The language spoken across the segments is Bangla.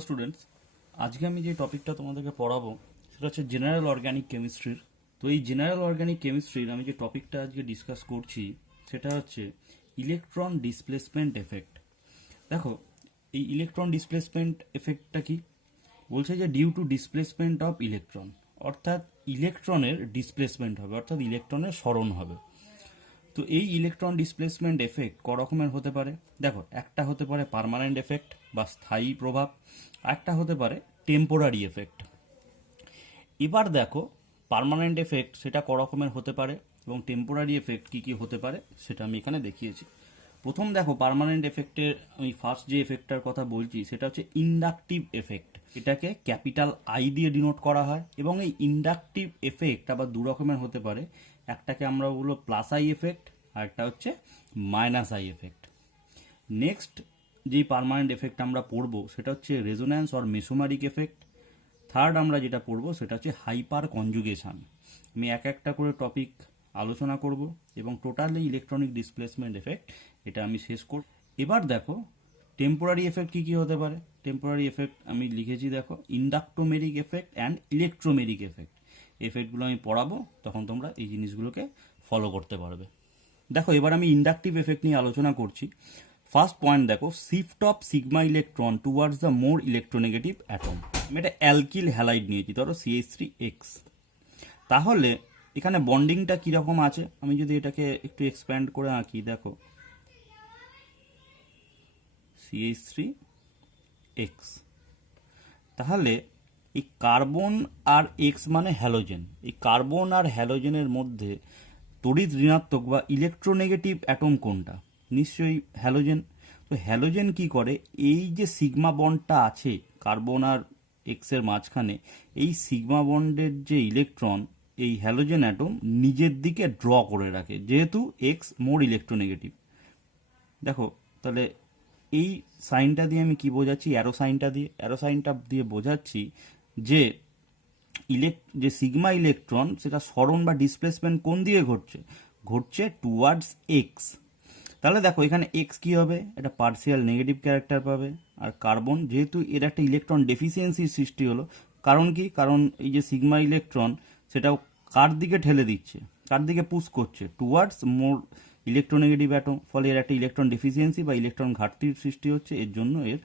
হ্যালো স্টুডেন্টস, আজকে আমি যে টপিকটা তোমাদেরকে পড়াবো সেটা হচ্ছে জেনারেল অর্গানিক কেমিস্ট্রির। তো এই জেনারেল অর্গানিক কেমিস্ট্রির আমি যে টপিকটা আজকে ডিসকাস করছি সেটা হচ্ছে ইলেকট্রন ডিসপ্লেসমেন্ট এফেক্ট। দেখো, এই ইলেকট্রন ডিসপ্লেসমেন্ট এফেক্টটা কি বলছে যে due to displacement of electron, অর্থাৎ ইলেকট্রনের ডিসপ্লেসমেন্ট হবে, অর্থাৎ ইলেকট্রনের সরণ হবে। তো এই ইলেকট্রন ডিসপ্লেসমেন্ট এফেক্ট ক রকমের হতে পারে? দেখো, একটা হতে পারে পার্মানেন্ট এফেক্ট বা স্থায়ী প্রভাব, একটা হতে পারে টেম্পোরারি এফেক্ট। এবার দেখো, পার্মানেন্ট এফেক্ট সেটা ক রকমের হতে পারে এবং টেম্পোরারি এফেক্ট কি কি হতে পারে সেটা আমি এখানে দেখিয়েছি। প্রথম দেখো, পার্মানেন্ট এফেক্টের আমি ফার্স্ট যে এফেক্টটার কথা বলছি সেটা হচ্ছে ইন্ডাকটিভ এফেক্ট। এটাকে ক্যাপিটাল আই দিয়ে ডিনোট করা হয় এবং এই ইন্ডাকটিভ এফেক্ট আবার দু রকমের হতে পারে। একটাকে আমরা বলবো প্লাস আই এফেক্ট আর একটা হচ্ছে মাইনাস আই এফেক্ট। নেক্সট যেই পার্মানেন্ট এফেক্ট আমরা পড়বো সেটা হচ্ছে resonance or mesomeric effect. Third আমরা যেটা পড়বো সেটা হচ্ছে হাইপার কনজুগেশন। আমি এক একটা করে টপিক আলোচনা করব এবং টোটালি ইলেকট্রনিক ডিসপ্লেসমেন্ট এফেক্ট এটা আমি শেষ করব। এবার দেখো, টেম্পোরারি এফেক্ট কি কি হতে পারে। টেম্পোরারি এফেক্ট আমি লিখেছি, দেখো, ইন্ডাক্টোমেরিক এফেক্ট অ্যান্ড ইলেকট্রোমেরিক এফেক্ট। এফেক্টগুলো আমি পড়াবো, তখন তোমরা এই জিনিসগুলোকে ফলো করতে পারবে। দেখো, এবার আমি ইন্ডাকটিভ এফেক্ট নিয়ে আলোচনা করছি। ফার্স্ট পয়েন্ট দেখো, shift of sigma electron towards the more electronegative atom. আমি এটা অ্যালকিল হ্যালাইড নিয়েছি, ধরো CH3X। তাহলে এখানে বন্ডিংটা কীরকম আছে আমি যদি এটাকে একটু এক্সপ্যান্ড করে আঁকি, দেখো CH3X। তাহলে এই কার্বন আর এক্স মানে হ্যালোজেন, এই কার্বন আর হ্যালোজেনের মধ্যে তড়িৎ ঋণাত্মক বা ইলেকট্রোনেগেটিভ অ্যাটম কোনটা? নিশ্চয়ই হ্যালোজেন। তো হ্যালোজেন কি করে, এই যে সিগমা বন্ডটা আছে কার্বন আর এক্সের মাঝখানে, এই সিগমা বন্ডের যে ইলেকট্রন এই হ্যালোজেন অ্যাটম নিজের দিকে ড্র করে রাখে, যেহেতু এক্স মোর ইলেকট্রোনেগেটিভ। দেখো, তাহলে এই সাইনটা দিয়ে আমি কি বোঝাচ্ছি? অ্যারো সাইনটা দিয়ে বোঝাচ্ছি যে যে সিগমা ইলেকট্রন সেটা সরণ বা ডিসপ্লেসমেন্ট কোন দিকে ঘটছে টুয়ার্ডস এক্স। তাহলে দেখো, এখানে এক্স কি হবে, এটা পার্সিয়াল নেগেটিভ ক্যারেক্টার পাবে। আর কার্বন, যেহেতু এর একটা ইলেকট্রন ডেফিসিয়েন্সির সৃষ্টি হলো, কারণ কি, কারণ এই যে সিগমা ইলেকট্রন সেটাও কার দিকে ঠেলে দিচ্ছে, কার দিকে পুশ করছে? টুয়ার্ডস মোর ইলেকট্রোনেগেটিভ অ্যাটম। ফলে এর একটা ইলেকট্রন ডেফিসিয়েন্সি বা ইলেকট্রন ঘাটতির সৃষ্টি হচ্ছে, এর জন্য এর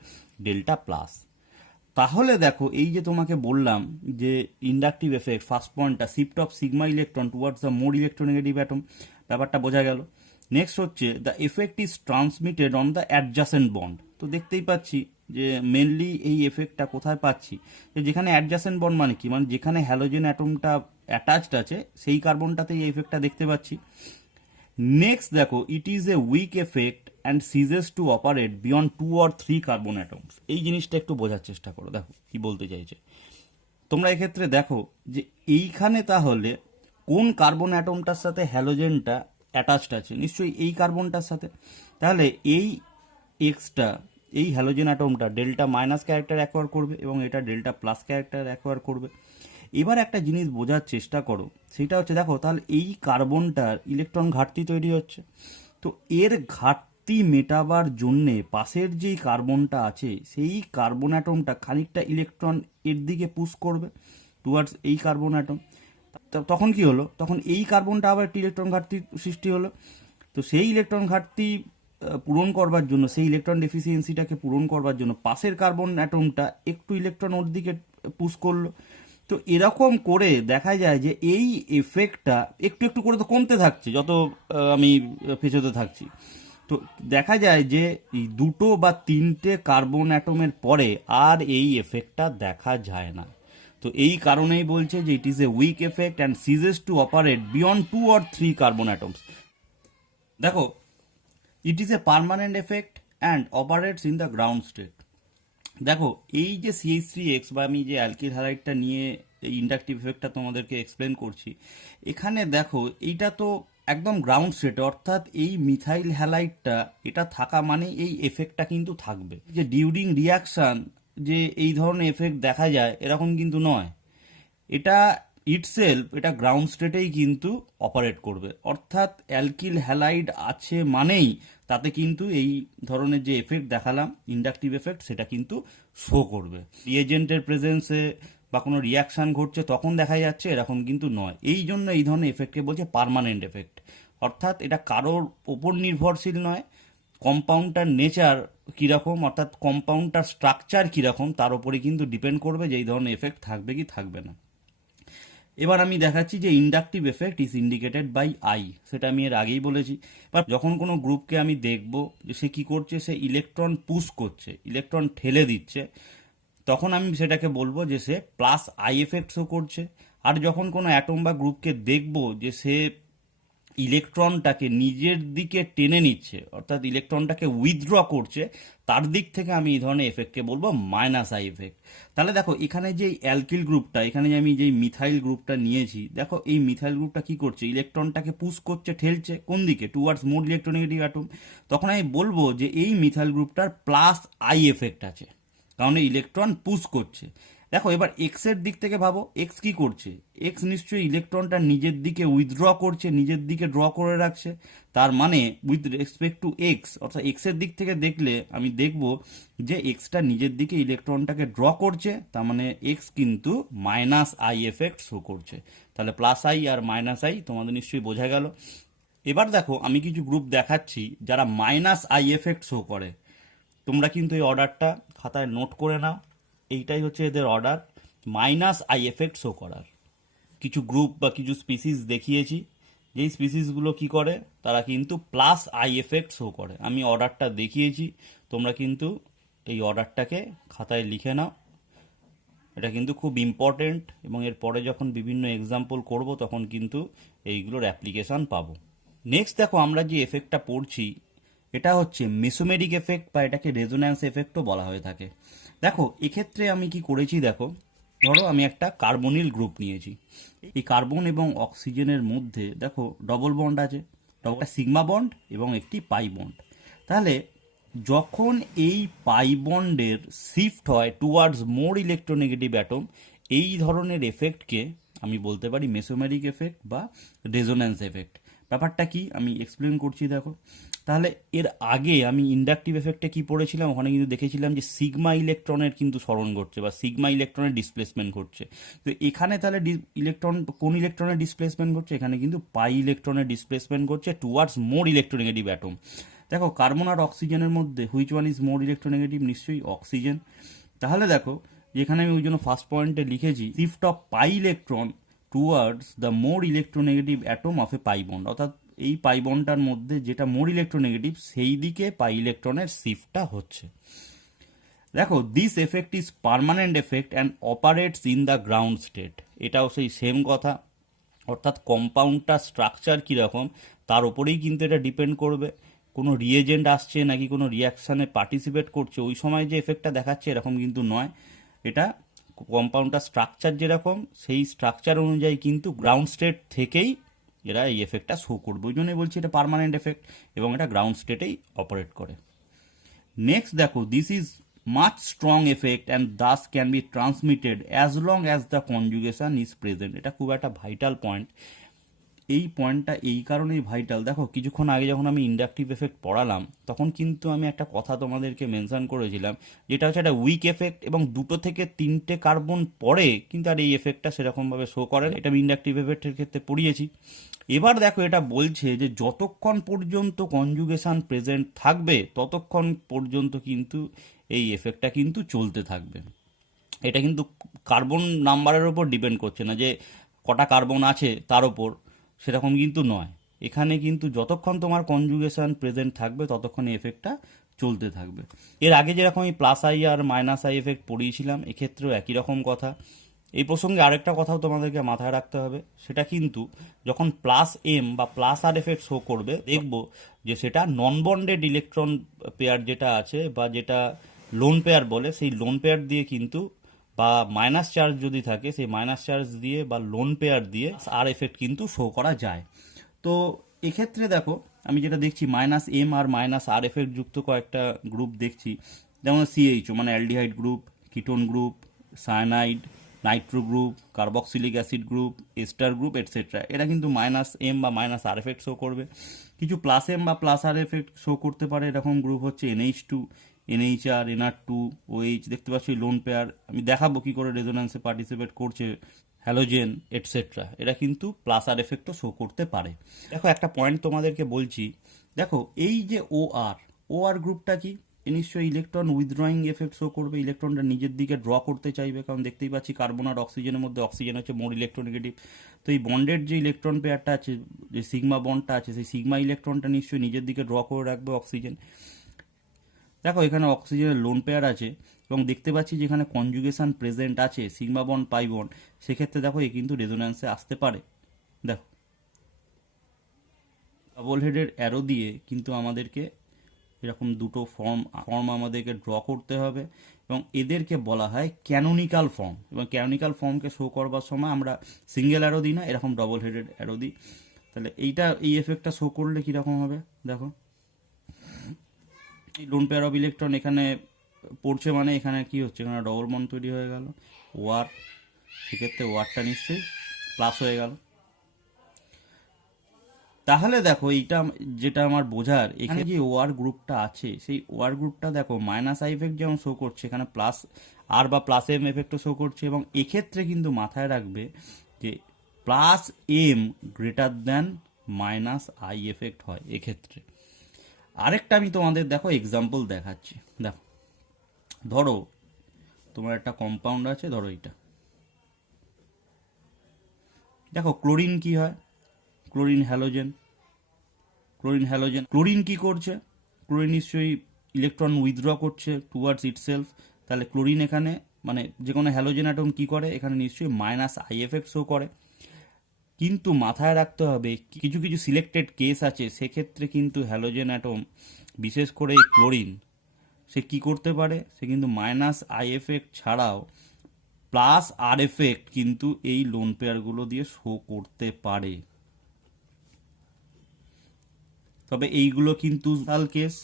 ডেল্টা প্লাস। তাহলে দেখো, এই যে তোমাকে বললাম যে ইন্ডাকটিভ এফেক্ট, ফার্স্ট পয়েন্টটা shift of sigma electron towards the more electronegative atom, ব্যাপারটা বোঝা গেল। নেক্সট হচ্ছে the effect is transmitted on the adjacent bond. তো দেখতেই পাচ্ছি যে মেনলি এই এফেক্টটা কোথায় পাচ্ছি, যে যেখানে অ্যাডজাসেন্ট বন্ড মানে কি, মানে যেখানে হ্যালোজেন অ্যাটমটা অ্যাটাচড আছে সেই কার্বনটাতে এই এফেক্টটা দেখতে পাচ্ছি। নেক্সট দেখো, it is a weak effect and ceases to operate beyond 2 or 3 carbon atoms. এই জিনিসটা একটু বোঝার চেষ্টা করো, দেখো কি বলতে চাইছে তোমরা এক্ষেত্রে। দেখো যে এইখানে তাহলে কোন কার্বন অ্যাটমটার সাথে হ্যালোজেনটা অ্যাটাচড আছে? নিশ্চয়ই এই কার্বনটার সাথে। তাহলে এই এক্সটা, এই হ্যালোজেন অ্যাটমটা ডেল্টা মাইনাস ক্যারেক্টার অ্যাকোয়ার করবে এবং এটা ডেল্টা প্লাস ক্যারেক্টার অ্যাকোয়ার করবে। এবার একটা জিনিস বোঝার চেষ্টা করো, সেটা হচ্ছে দেখো, তাহলে এই কার্বনটার ইলেকট্রন ঘাটতি তৈরি হচ্ছে। তো এর ঘাটতি মেটাবার জন্যে পাশের যেই কার্বনটা আছে সেই কার্বন অ্যাটমটা খানিকটা ইলেকট্রন এর দিকে পুশ করবে টুয়ার্ডস এই কার্বন অ্যাটম। তখন কি হলো, তখন এই কার্বনটা আবার একটি ইলেকট্রন ঘাটতি সৃষ্টি হলো। তো সেই ইলেকট্রন ঘাটতি পূরণ করবার জন্য, সেই ইলেকট্রন ডেফিসিয়েন্সিটাকে পূরণ করবার জন্য পাশের কার্বন অ্যাটমটা একটু ইলেকট্রন ওর দিকে পুশ করলো। তো এরকম করে দেখা যায় যে এই এফেক্টটা একটু একটু করে তো কমতে থাকছে যত আমি পেছোতে থাকছি। তো দেখা যায় যে এই 2 বা 3টে কার্বন অ্যাটমের পরে আর এই এফেক্টটা দেখা যায় না। তো এই কারণেই বলছে যে it is a weak effect and ceases to operate beyond 2 or 3 carbon atoms. দেখো, it is a permanent effect and operates in the ground state. দেখো, এই যে CH3X বা আমি যে অ্যালকিল হ্যালাইডটা নিয়ে এই ইন্ডাকটিভ এফেক্টটা তোমাদেরকে এক্সপ্লেন করছি, এখানে দেখো এইটা তো একদম গ্রাউন্ড স্টেটে, অর্থাৎ এই মিথাইল হ্যালাইডটা এটা থাকা মানে এই এফেক্টটা কিন্তু থাকবে। যে ডিউরিং রিয়াকশন যে এই ধরনের এফেক্ট দেখা যায় এরকম কিন্তু নয়, এটা ইটসেলফ এটা গ্রাউন্ড স্টেটেই কিন্তু অপারেট করবে। অর্থাৎ অ্যালকিল হ্যালাইড আছে মানেই তাতে কিন্তু এই ধরনের যে এফেক্ট দেখালাম ইন্ডাকটিভ এফেক্ট সেটা কিন্তু শো করবে। রিয়েজেন্টের প্রেজেন্সে বা কোনো রিয়াকশান ঘটছে তখন দেখা যাচ্ছে, এরকম কিন্তু নয়। এই জন্য এই ধরনের এফেক্টকে বলছে পার্মানেন্ট এফেক্ট, অর্থাৎ এটা কারোর ওপর নির্ভরশীল নয়, কম্পাউন্ডটার নেচার কীরকম অর্থাৎ কম্পাউন্ডটার স্ট্রাকচার কীরকম তার উপরে কিন্তু ডিপেন্ড করবে যে এই ধরনের এফেক্ট থাকবে কি থাকবে না। এবার আমি দেখাচ্ছি যে inductive effect is indicated by I, সেটা আমি এর আগেই বলেছি। এবার যখন কোনো গ্রুপকে আমি দেখব যে সে কী করছে, সে ইলেকট্রন পুশ করছে, ইলেকট্রন ঠেলে দিচ্ছে, তখন আমি সেটাকে বলবো যে সে প্লাস আই এফেক্ট শো করছে। আর যখন কোনো অ্যাটম বা গ্রুপকে দেখব যে সে ইলেকট্রনটাকে নিজের দিকে টেনে নিচ্ছে অর্থাৎ ইলেকট্রনটাকে উইথড্র করছে, তার দিক থেকে আমি এই ধরনের এফেক্টকে বলবো মাইনাস আই এফেক্ট। তাহলে দেখো এখানে যে অ্যালকিল গ্রুপটা, এখানে যে আমি যেই মিথাইল গ্রুপটা নিয়েছি, দেখো এই মিথাইল গ্রুপটা কি করছে, ইলেকট্রনটাকে পুশ করছে, ঠেলছে কোন দিকে, টুয়ার্ডস মোর ইলেকট্রোনেগেটিভ অ্যাটম। তখন আমি বলবো যে এই মিথাইল গ্রুপটার প্লাস আই এফেক্ট আছে, কারণ ইলেকট্রন পুশ করছে। দেখো এবার এক্স এর দিক থেকে ভাবো, এক্স কি করছে, এক্স নিশ্চয়ই ইলেকট্রনটা নিজের দিকে উইথড্র করছে, নিজের দিকে ড্র করে রাখছে। তার মানে উইথ রেসপেক্ট টু এক্স অর্থাৎ এক্স এর দিক থেকে দেখলে আমি দেখব যে এক্সটা নিজের দিকে ইলেকট্রনটাকে ড্র করছে, তার মানে এক্স কিন্তু মাইনাস আই এফেক্ট শো করছে। তাহলে প্লাস আই আর মাইনাস আই তোমাদের নিশ্চয়ই বোঝা গেল। এবার দেখো আমি কিছু গ্রুপ দেখাচ্ছি যারা মাইনাস আই এফেক্ট শো করে। তোমরা কিন্তু এই অর্ডারটা খাতায় নোট করে নাও, এইটাই হচ্ছে এদের order, minus I effect show করার। কিছু গ্রুপ বা কিছু স্পিসিস দেখিয়েছি, যেই স্পিসিসগুলো কি করে, তারা কিন্তু প্লাস আই এফেক্ট শো করে। আমি অর্ডারটা দেখিয়েছি, তোমরা কিন্তু এই অর্ডারটাকে খাতায় লিখে নাও, এটা কিন্তু খুব ইম্পর্টেন্ট, এবং এর পরে যখন বিভিন্ন এক্সাম্পল করব তখন কিন্তু এইগুলোর অ্যাপ্লিকেশান পাবো। নেক্সট দেখো আমরা যে এফেক্টটা পড়ছি এটা হচ্ছে মেসোমেরিক এফেক্ট বা এটাকে রেজোন্যান্স এফেক্টও বলা হয়ে থাকে। দেখো এক্ষেত্রে আমি কি করেছি, দেখো ধরো আমি একটা কার্বনিল গ্রুপ নিয়েছি, এই কার্বন এবং অক্সিজেনের মধ্যে দেখো ডবল বন্ড আছে, একটা সিগমা বন্ড এবং একটি পাই বন্ড। তাহলে যখন এই পাই বন্ডের শিফট হয় টুয়ার্ডস মোর ইলেকট্রোনেগেটিভ অ্যাটম, এই ধরনের এফেক্টকে আমি বলতে পারি মেসোমেরিক এফেক্ট বা রেজোন্যান্স এফেক্ট। ব্যাপারটা কি আমি এক্সপ্লেন করছি দেখো। তাহলে এর আগে আমি ইন্ডাকটিভ এফেক্টে কি পড়েছিলাম, ওখানে কিন্তু দেখেছিলাম যে সিগমা ইলেকট্রনের কিন্তু স্মরণ ঘটছে বা সিগমা ইলেকট্রনের ডিসপ্লেসমেন্ট ঘটছে। তো এখানে তাহলে ইলেকট্রন কোন ইলেকট্রনের ডিসপ্লেসমেন্ট ঘটছে, এখানে কিন্তু পাই ইলেকট্রনের ডিসপ্লেসমেন্ট ঘটছে টুয়ার্ডস মোর ইলেকট্রোনেগেটিভ অ্যাটম। দেখো কার্বন আর অক্সিজেনের মধ্যে which one is more electronegative, নিশ্চয়ই অক্সিজেন। তাহলে দেখো যেখানে আমি ওই জন্য ফার্স্ট পয়েন্টে লিখেছি shift of pi electron towards the more electronegative atom of A pi bond, অর্থাৎ এই পাই বন্ডটার মধ্যে যেটা মোর ইলেকট্রোনেগেটিভ সেই দিকে পাই ইলেকট্রনের শিফটটা হচ্ছে। দেখো this effect is permanent effect and operates in the ground state, এটাও সেই সেম কথা, অর্থাৎ কম্পাউন্ডটার স্ট্রাকচার কীরকম তার উপরেই কিন্তু এটা ডিপেন্ড করবে। কোনো রিয়েজেন্ট আসছে নাকি কোনো রিয়াকশানে পার্টিসিপেট করছে ওই সময় যে এফেক্টটা দেখাচ্ছে এরকম কিন্তু নয়, এটা কম্পাউন্ডটার স্ট্রাকচার যেরকম সেই স্ট্রাকচার অনুযায়ী কিন্তু গ্রাউন্ড স্টেট থেকেই এরা এই এফেক্টটা শো করবে। ওই জন্যই বলছি এটা পার্মানেন্ট এফেক্ট এবং এটা গ্রাউন্ড স্টেটেই অপারেট করে। নেক্সট দেখো this is much strong effect and thus can be transmitted as long as the conjugation is present. এটা খুব একটা ভাইটাল পয়েন্ট, এই পয়েন্টটা এই কারণেই ভাইটাল। দেখো কিছুক্ষণ আগে যখন আমি ইন্ডাকটিভ এফেক্ট পড়ালাম তখন কিন্তু আমি একটা কথা তোমাদেরকে মেনশন করেছিলাম, যেটা হচ্ছে একটা উইক এফেক্ট এবং 2 থেকে 3টে কার্বন পরে কিন্তু আর এই এফেক্টটা সেরকমভাবে শো করে না, এটা আমি ইন্ডাকটিভ এফেক্টের ক্ষেত্রে পড়িয়েছি। এবার দেখো এটা বলছে যে যতক্ষণ পর্যন্ত কনজুগেশন প্রেজেন্ট থাকবে ততক্ষণ পর্যন্ত কিন্তু এই এফেক্টটা কিন্তু চলতে থাকবে। এটা কিন্তু কার্বন নাম্বারের ওপর ডিপেন্ড করছে না যে কটা কার্বন আছে তার ওপর, সেরকম কিন্তু নয়। এখানে কিন্তু যতক্ষণ তোমার কনজুগেশন প্রেজেন্ট থাকবে ততক্ষণ এই এফেক্টটা চলতে থাকবে। এর আগে যেরকম আমি প্লাস আই আর মাইনাস আই এফেক্ট পড়িয়েছিলাম এক্ষেত্রেও একই রকম কথা। এই প্রসঙ্গে আরেকটা কথাও তোমাদেরকে মাথায় রাখতে হবে, সেটা কিন্তু যখন প্লাস এম বা প্লাস আর এফেক্ট শো করবে দেখব যে সেটা নন বন্ডেড ইলেকট্রন পেয়ার যেটা আছে বা যেটা লোন পেয়ার বলে, সেই লোন পেয়ার দিয়ে কিন্তু বা মাইনাস চার্জ যদি থাকে সেই মাইনাস চার্জ দিয়ে বা লোন পেয়ার দিয়ে আর এফেক্ট কিন্তু শো করা যায়। তো এক্ষেত্রে দেখো আমি যেটা দেখছি মাইনাস এম আর মাইনাস আর এফেক্ট যুক্ত কয়েকটা গ্রুপ দেখছি, যেমন সিএইচও মানে aldehyde group, ketone group, cyanide, nitro group, carboxylic acid group, ester group etcetera, এরা কিন্তু মাইনাস এম বা মাইনাস আর এফেক্ট শো করবে। কিছু প্লাস এম বা প্লাস আর এফেক্ট শো করতে পারে, এরকম গ্রুপ হচ্ছে NH2, NHR, NR2, OH। দেখতে পাচ্ছ এই লোন পেয়ার, আমি দেখাবো কি করে রেজোন্যান্সে পার্টিসিপেট করছে, হ্যালোজেন এটসেট্রা, এরা কিন্তু প্লাস আর এফেক্টও শো করতে পারে। দেখো একটা পয়েন্ট তোমাদেরকে বলছি, দেখো এই যে OR গ্রুপটা কি, এ নিশ্চয়ই ইলেকট্রন উইথড্রয়িং এফেক্ট শো করবে, ইলেকট্রনটা নিজের দিকে ড্র করতে চাইবে, কারণ দেখতেই পাচ্ছি কার্বন আর অক্সিজেনের মধ্যে অক্সিজেন হচ্ছে মোর ইলেকট্রোনেগেটিভ। তো এই বন্ডের যে ইলেকট্রন পেয়ারটা আছে, যে সিগমা বন্ডটা আছে, সেই সিগমা ইলেকট্রনটা নিশ্চয়ই নিজের দিকে ড্র করে রাখবে অক্সিজেন। দেখো এখানে অক্সিজেনের লোন পেয়ার আছে এবং দেখতে পাচ্ছি যেখানে কনজুগেশন প্রেজেন্ট আছে সিগমা বন্ড পাই বন্ড, সেক্ষেত্রে দেখো এ কিন্তু রেজোন্যান্সে আসতে পারে। দেখো ডাবল হেডের অ্যারো দিয়ে কিন্তু আমাদেরকে এরকম দুটো ফর্ম আমাদেরকে ড্র করতে হবে এবং এদেরকে বলা হয় ক্যানোনিক্যাল ফর্ম। এবং ক্যানোনিক্যাল ফর্মকে শো করবার সময় আমরা সিঙ্গেল অ্যারো দিই না, এরকম ডবল হেডেড অ্যারো দিই। তাহলে এই এফেক্টটা শো করলে কীরকম হবে, দেখো এই লোন পেয়ার অফ ইলেকট্রন এখানে পড়ছে, মানে এখানে কি হচ্ছে, এখানে ডবল বন্ড তৈরি হয়ে গেল ওয়ার, সেক্ষেত্রে ওয়ারটা নিশ্চয়ই প্লাস হয়ে গেল। তাহলে দেখো এইটা যেটা আমার বোঝার, এখানে যে ওয়ার গ্রুপটা আছে সেই ওয়ার গ্রুপটা দেখো মাইনাস আই এফেক্ট যেমন শো করছে, এখানে প্লাস আর বা প্লাস এম এফেক্টও শো করছে। এবং এক্ষেত্রে কিন্তু মাথায় রাখবে যে plus M greater than minus I effect হয় এক্ষেত্রে। আরেকটা আমি তোমাদের দেখো এক্সাম্পল দেখাচ্ছি। দেখো ধরো তোমার একটা কম্পাউন্ড আছে, ধরো এইটা, দেখো ক্লোরিন কি হয়, ক্লোরিন হ্যালোজেন, ক্লোরিন কি করছে, ক্লোরিন নিশ্চয়ই ইলেকট্রন উইথড্র করছে টুয়ার্ডস ইটসেলফ। তাহলে ক্লোরিন এখানে মানে যে কোনো হ্যালোজেন অ্যাটম কি করে, এখানে নিশ্চয়ই মাইনাস আই এফেক্ট শো করে। কিন্তু মাথায় রাখতে হবে কিছু কিছু সিলেক্টেড কেস আছে, সেক্ষেত্রে কিন্তু হ্যালোজেন অ্যাটম, বিশেষ করে এই ক্লোরিন, সে কি করতে পারে, সে কিন্তু মাইনাস আই এফেক্ট ছাড়াও প্লাস আর এফেক্ট কিন্তু এই লোন পেয়ারগুলো দিয়ে শো করতে পারে। তবে এইগুলো কিন্তু স্পেশাল কেস,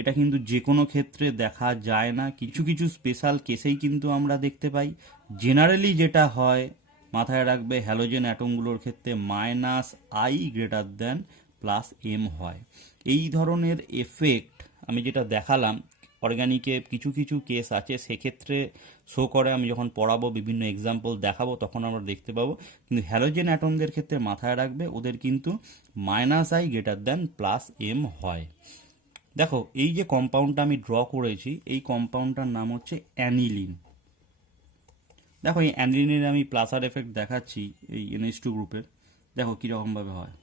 এটা কিন্তু যে কোনো ক্ষেত্রে দেখা যায় না, কিছু কিছু স্পেশাল কেসেই কিন্তু আমরা দেখতে পাই। জেনারেলি যেটা হয় মাথায় রাখবে, হ্যালোজেন অ্যাটমগুলোর ক্ষেত্রে minus I greater than plus M হয়। এই ধরনের এফেক্ট আমি যেটা দেখালাম অর্গানিকে কিছু কিছু কেস আছে, সেক্ষেত্রে শো করে। আমি যখন পড়াবো বিভিন্ন এক্সাম্পল দেখাবো তখন আমরা দেখতে পাবো। কিন্তু হ্যালোজেন অ্যাটমদের ক্ষেত্রে মাথায় রাখবে ওদের কিন্তু minus I greater than plus M হয়। দেখো এই যে কম্পাউন্ডটা আমি ড্র করেছি, এই কম্পাউন্ডটার নাম হচ্ছে অ্যানিলিন। দেখো এই অ্যানিলিনের আমি প্লাস আর এফেক্ট দেখাচ্ছি এই NH2 গ্রুপের, দেখো কীরকমভাবে হয়।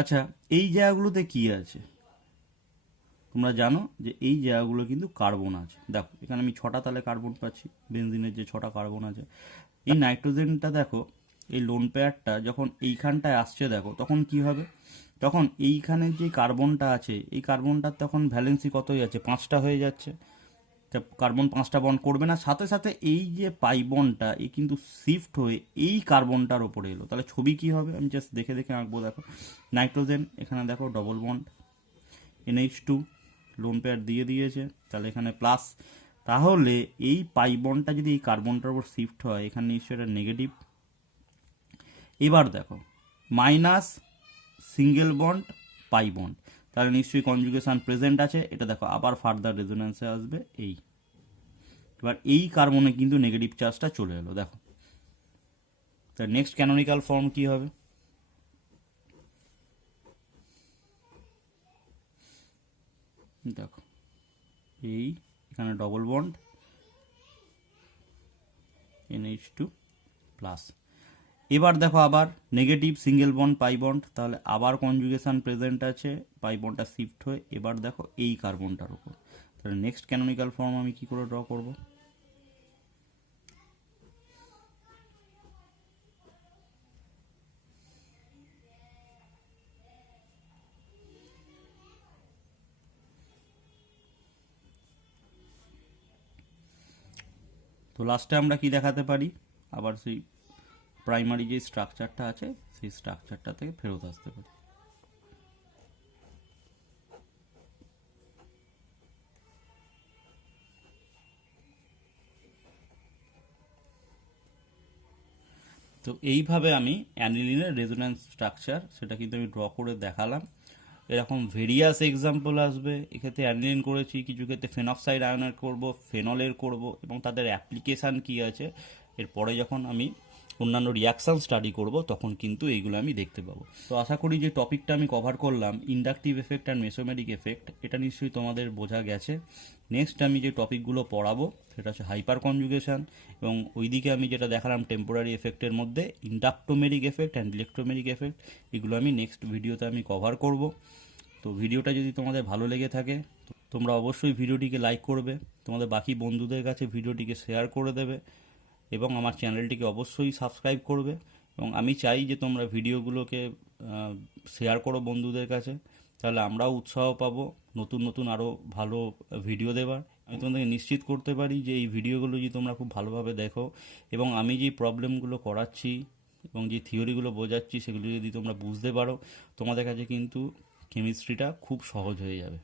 আচ্ছা, এই জায়গাগুলোতে কি আছে তোমরা জানো যে এই জায়গাগুলো কিন্তু কার্বন আছে। দেখো এখানে আমি 6টা তাহলে কার্বন পাচ্ছি, বেনজিনের যে 6টা কার্বন আছে। এই নাইট্রোজেনটা দেখো, এই লোন পেয়ারটা যখন এইখানটায় আসছে দেখো, তখন কি হবে, তখন এইখানে যে কার্বনটা আছে এই কার্বনটার তখন ভ্যালেন্সি কতই আছে, 5টা হয়ে যাচ্ছে। তা কার্বন 5টা বন্ড করবে না, সাথে সাথে এই যে পাই বন্ডটা এই কিন্তু শিফট হয়ে এই কার্বনটার ওপরে এলো। তাহলে ছবি কি হবে আমি জাস্ট দেখে দেখে আঁকবো। দেখো নাইট্রোজেন এখানে দেখো double bond, NH2 lone pair দিয়ে দিয়েছে, তাহলে এখানে প্লাস। তাহলে এই পাই বন্ডটা যদি এই কার্বনটার উপর শিফট হয়, এখানে নিশ্চয়ই এটা নেগেটিভ। এবার দেখো minus single bond pi bond, তাহলে নিশ্চয়ই কনজুগেশন প্রেজেন্ট আছে। এটা দেখো আবার ফার্দার রেজোন্যান্সে আসবে এই, এবার এই কার্বনে কিন্তু নেগেটিভ চার্জটা চলে এলো। দেখো তার নেক্সট ক্যানোনিক্যাল ফর্ম কি হবে, দেখো এই এখানে ডবল বন্ড NH2 প্লাস। এবার দেখো আবার negative single bond pi bond, তাহলে আবার কনজুগেশন প্রেজেন্ট আছে, পাই বন্ডটা শিফট হয়ে এবার দেখো এই কার্বনটার উপর। তাহলে নেক্সট ক্যানোনিক্যাল ফর্ম আমি কি করে ড্র করব, তো লাস্টে আমরা কি দেখাতে পারি, আবার সেই প্রাইমারি যে স্ট্রাকচারটা আছে সেই স্ট্রাকচারটা থেকে ফেরত আসতে পারি। তো এইভাবে আমি অ্যানিলিনের রেজোন্যান্স স্ট্রাকচার সেটা কিন্তু আমি ড্র করে দেখালাম। এরকম ভেরিয়াস এক্সাম্পল আসবে। এক্ষেত্রে অ্যানিলিন করেছি, কিছু ক্ষেত্রে ফেনক্সাইড আয়নের করব, ফেনলের করব, এবং তাদের অ্যাপ্লিকেশান কি আছে এরপরে যখন আমি অন্যান্য রিয়াকশান স্টাডি করব তখন কিন্তু এইগুলো আমি দেখতে পাবো। তো আশা করি যে টপিকটা আমি কভার করলাম ইন্ডাকটিভ এফেক্ট আর মেসোমেরিক এফেক্ট, এটা নিশ্চয়ই তোমাদের বোঝা গেছে। নেক্সট আমি যে টপিকগুলো পড়াবো সেটা হচ্ছে হাইপার কনজুগেশন, এবং ওইদিকে আমি যেটা দেখালাম টেম্পোরারি এফেক্টের মধ্যে ইন্ডাক্টোমেরিক এফেক্ট অ্যান্ড ইলেকট্রোমেরিক এফেক্ট, এগুলো আমি নেক্সট ভিডিওতে আমি কভার করব। তো ভিডিওটা যদি তোমাদের ভালো লেগে থাকে তো তোমরা অবশ্যই ভিডিওটিকে লাইক করবে, তোমাদের বাকি বন্ধুদের কাছে ভিডিওটিকে শেয়ার করে দেবে, এবং আমার চ্যানেলটিকে অবশ্যই সাবস্ক্রাইব করবে। এবং আমি চাই যে তোমরা ভিডিওগুলোকে শেয়ার করো বন্ধুদের কাছে, তাহলে আমরাও উৎসাহ পাবো নতুন নতুন আরও ভালো ভিডিও দেবার। আমি তোমাদেরকে নিশ্চিত করতে পারি যে এই ভিডিওগুলো যদি তোমরা খুব ভালোভাবে দেখো এবং আমি যে প্রবলেমগুলো করাচ্ছি এবং যে থিওরিগুলো বোঝাচ্ছি সেগুলো যদি তোমরা বুঝতে পারো, তোমাদের কাছে কিন্তু কেমিস্ট্রিটা খুব সহজ হয়ে যাবে।